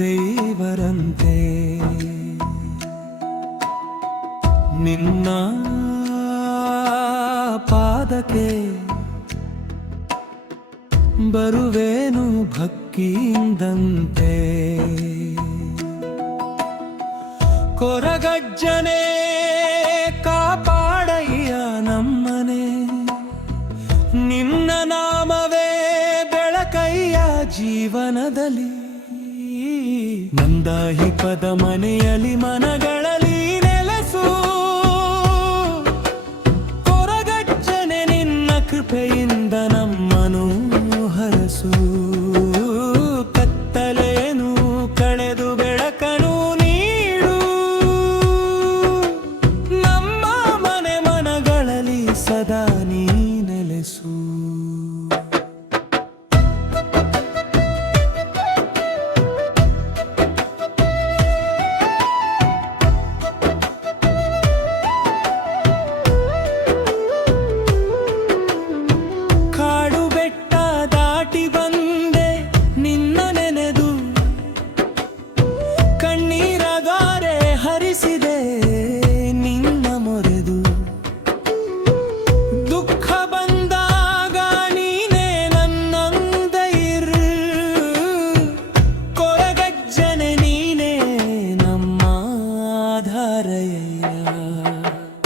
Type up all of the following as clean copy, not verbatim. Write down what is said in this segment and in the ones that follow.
ದೇವರಂತೆ ನಿನ್ನ ಪಾದಕ್ಕೆ ಬರುವೇನು ಭಕ್ತಿಯಿಂದಂತೆ. ಕೊರಗಜ್ಜನೆ ಕಾಪಾಡಯ್ಯ ನಮ್ಮನೆ, ನಿನ್ನ ನಾಮವೇ ಬೆಳಕಯ್ಯ ಜೀವನದಲ್ಲಿ. ನಂದಾಹಿಪದ ಮನೆಯಲ್ಲಿ ಮನಗಳಲ್ಲಿ ನೆಲೆಸು, ಕೊರಗಜ್ಜನೆ ನಿನ್ನ ಕೃಪೆಯಿಂದ ನಮ್ಮನು ಹರಸು. ಕತ್ತಲೇನು ಕಳೆದು ಬೆಳಕನು ನೀಡು, ನಮ್ಮ ಮನೆ ಮನಗಳಲ್ಲಿ ಸದಾ ನೀ ನೆಲೆಸು.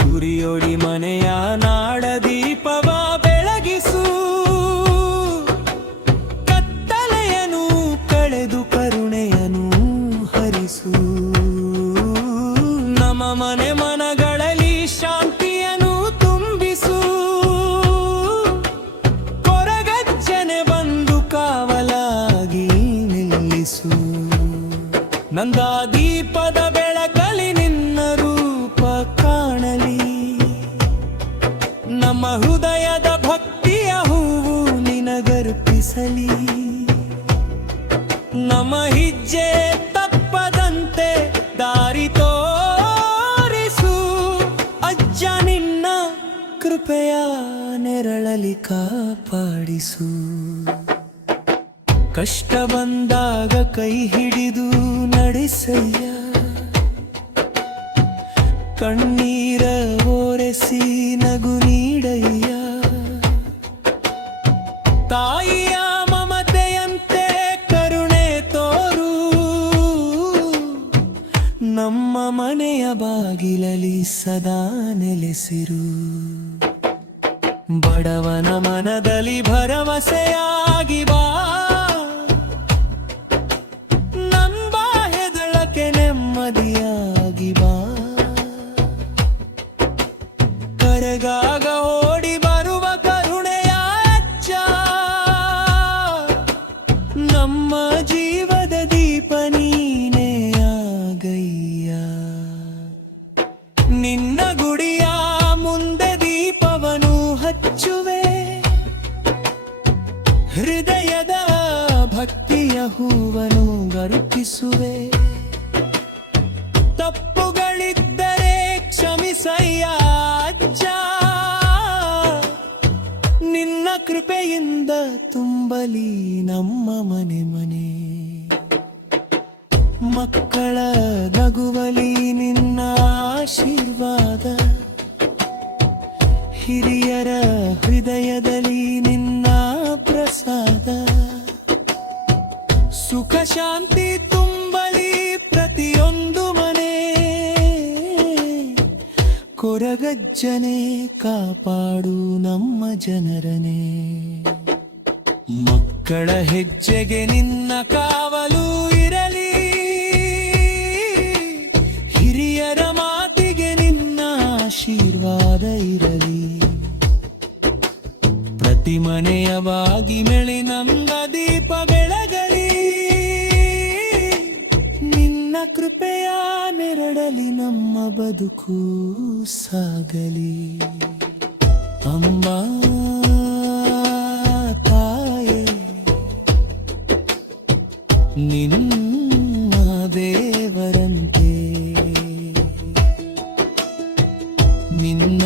ಗುರಿಯೊಡಿ ಮನೆಯ ನಾಡದೀಪವ ಬೆಳಗಿಸು, ಕತ್ತಲೆಯನು ಕಳೆದು ಕರುಣೆಯನು ಹರಿಸು. ನಮ್ಮ ಮನೆ ಮನಗಳಲ್ಲಿ ಶಾಂತಿಯನ್ನು ತುಂಬಿಸು, ಕೊರಗಜ್ಜನೆ ಬಂದು ಕಾವಲಾಗಿ ನಿಲ್ಲಿಸು. ನಂದ ದೀಪದ ಬೆಳಕಲಿ ನಿನ್ನ ರೂಪ ಕಾಣಲಿ, ನಮ್ಮ ಹೃದಯದ ಭಕ್ತಿಯ ಹೂವು ನಿನಗರ್ಪಿಸಲಿ. ನಮ್ಮ ಹೆಜ್ಜೆ ತಪ್ಪದಂತೆ ದಾರಿ ತೋರಿಸು, ಅಜ್ಜ ನಿನ್ನ ಕೃಪೆಯ ನೆರಳಲಿ ಕಾಪಾಡಿಸು. ಕಷ್ಟ ಬಂದಾಗ ಕೈ ಹಿಡಿದು ನಡೆಸಯ್ಯ, ಕಣ್ಣೀರ ಓರೆಸಿ ನಗು ನೀಡಯ್ಯ. ತಾಯಿಯ ಮಮತೆಯಂತೆ ಕರುಣೆ ತೋರು, ನಮ್ಮ ಮನೆಯ ಬಾಗಿಲಲ್ಲಿ ಸದಾ ನೆಲೆಸಿರು. ಬಡವನ ಮನದಲ್ಲಿ ಭರವಸೆಯಾಗಿ ಬಾ, ನಂಬ ಹೆದಳಕ್ಕೆ ನೆಮ್ಮದಿಯಾಗಿ ಬಾ. ಕರೆಗಾಗ ಓಡಿ ಬರುವ ಕರುಣೆಯ ಅಜ್ಜ, ನಮ್ಮ ಜೀವದ ದೀಪ ನೀನೇ ಆಗಯ್ಯ. ನಿನ್ನ ಗುಡಿಯ ಮುಂದೆ ದೀಪವನು ಹಚ್ಚುವೆ, ಹೃದಯದ ಭಕ್ತಿಯ ಹೂವನು ಅರ್ಪಿಸುವೆ. ತಪ್ಪುಗಳಿದ್ದರೆ ಕ್ಷಮಿಸಯ್ಯ ಅಜ್ಜ, ನಿನ್ನ ಕೃಪೆಯಿಂದ ತುಂಬಲಿ ನಮ್ಮ ಮನೆ ಮನೆ. ಮಕ್ಕಳ ನಗುವಲಿ ನಿನ್ನ ಆಶೀರ್ವಾದ, ಹಿರಿಯರ ಹೃದಯದಲ್ಲಿ ನಿನ್ನ ಪ್ರಸಾದ. ಸುಖ ಶಾಂತಿ ತುಂಬಲಿ ಪ್ರತಿಯೊಂದು ಮನೆ, ಕೊರಗಜ್ಜನೆ ಕಾಪಾಡು ನಮ್ಮ ಜನರನೆ. ಮಕ್ಕಳ ಹೆಜ್ಜೆಗೆ ನಿನ್ನ ಕಾವಲು ಇರಲಿ, ಹಿರಿಯರ ಮಾತಿಗೆ ನಿನ್ನ ಆಶೀರ್ವಾದ ಇರಲಿ. ಪ್ರತಿ ಮನೆಯ ಬಾಗಿ ಮೆಳಿ ನಂಗ ದೀಪ ಬೆಳಗಲಿ, ಕೃಪೆಯ ನೆರಳಲಿ ನಮ್ಮ ಬದುಕು ಸಾಗಲಿ. ಅಮ್ಮ ತಾಯೇ, ನಿನ್ನ ದೇವರಂತೆ ನಿನ್ನ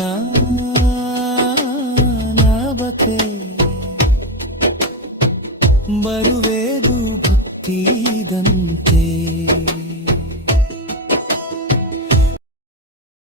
ನಾಮಕ್ಕೆ ಬರುವೆದು ಭಕ್ತಿದಂತೆ.